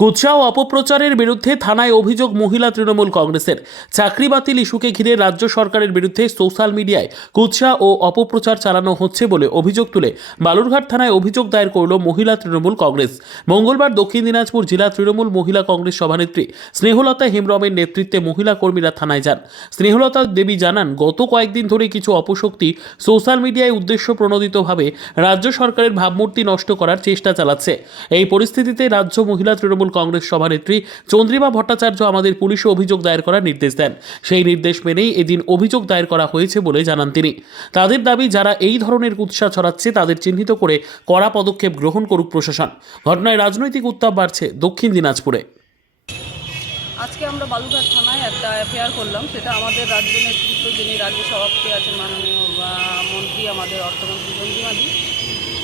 কুৎসা ও অপপ্রচারের বিরুদ্ধে থানায় অভিযোগ মহিলা তৃণমূল কংগ্রেসের। চাকরি বাতিল ইস্যুকে ঘিরে রাজ্য সরকারের বিরুদ্ধে সোশ্যাল মিডিয়ায় কুৎসা ও অপপ্রচার চালানো হচ্ছে বলে অভিযোগ তুলে বালুরঘাট থানায় অভিযোগ দায়ের করল মহিলা তৃণমূল কংগ্রেস। মঙ্গলবার দক্ষিণ দিনাজপুর জেলা তৃণমূল মহিলা কংগ্রেস সভানেত্রী স্নেহলতা হেমব্রমের নেতৃত্বে মহিলা কর্মীরা থানায় যান। স্নেহলতা দেবী জানান, গত কয়েকদিন ধরে কিছু অপশক্তি সোশ্যাল মিডিয়ায় উদ্দেশ্য প্রণোদিতভাবে রাজ্য সরকারের ভাবমূর্তি নষ্ট করার চেষ্টা চালাচ্ছে। এই পরিস্থিতিতে রাজ্য মহিলা তৃণমূল কংগ্রেস সভানেত্রী চন্দ্রিমা ভট্টাচার্য আমাদের পুলিশে অভিযোগ দায়ের করার নির্দেশ দেন। সেই নির্দেশ মেনেই এদিন অভিযোগ দায়ের করা হয়েছে বলে জানান তিনি। তাদের দাবি, যারা এই ধরনের কুৎসা ছড়াচ্ছে তাদের চিহ্নিত করে কড়া পদক্ষেপ গ্রহণ করুক প্রশাসন। ঘটনায় রাজনৈতিক উত্তাপ বাড়ছে দক্ষিণ দিনাজপুরে। আজকে আমরা বালুরঘাট থানায় একটা এফআইআর করলাম। সেটা আমাদের রাজ্য নেতৃত্ব, যিনি রাজ্য সভাপতি আছেন মাননীয় মন্ত্রী, আমাদের অর্থমন্ত্রী চন্দ্রিমাদি,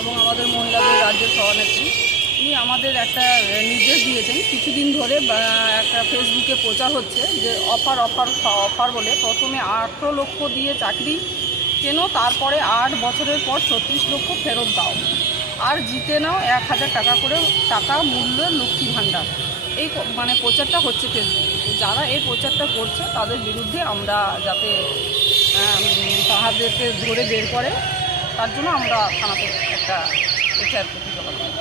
এবং আমাদের মহিলাদের রাজ্য সভানেত্রী, উনি আমাদের একটা নির্দেশ দিয়েছেন। কিছুদিন ধরে একটা ফেসবুকে প্রচার হচ্ছে যে অফার অফার অফার বলে প্রথমে 18 লক্ষ দিয়ে চাকরি কেন, তারপরে 8 বছরের পর 36 লক্ষ ফেরত দাও, আর জিতে নাও 1000 টাকা করে টাকা মূল্যের লক্ষ্মী ভাণ্ডার। এই প্রচারটা হচ্ছে ফেসবুকে। যারা এই প্রচারটা করছে তাদের বিরুদ্ধে আমরা যাতে তাহাদেরকে ধরে বের করে, তার জন্য আমরা থানাতে একটা এফআইআর করতে জমা দিই।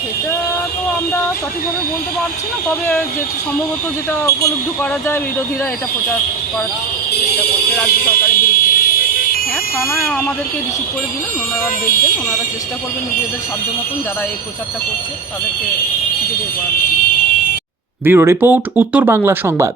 সেটা তো আমরা সঠিকভাবে বলতে পারছি না, তবে যে সম্ভবত যেটা উপলব্ধ করা যায়, বিরোধীরা এটা প্রচার করার চেষ্টা করছে রাজ্য সরকারের বিরুদ্ধে। হ্যাঁ, থানায় আমাদেরকে রিসিভ করে দিলেন, ওনারা দেখবেন, ওনারা চেষ্টা করবেন নিজেদের সাধ্য মতন যারা এই প্রচারটা করছে তাদেরকে খুঁজে বের করার। ব্যুরো রিপোর্ট, উত্তর বাংলা সংবাদ।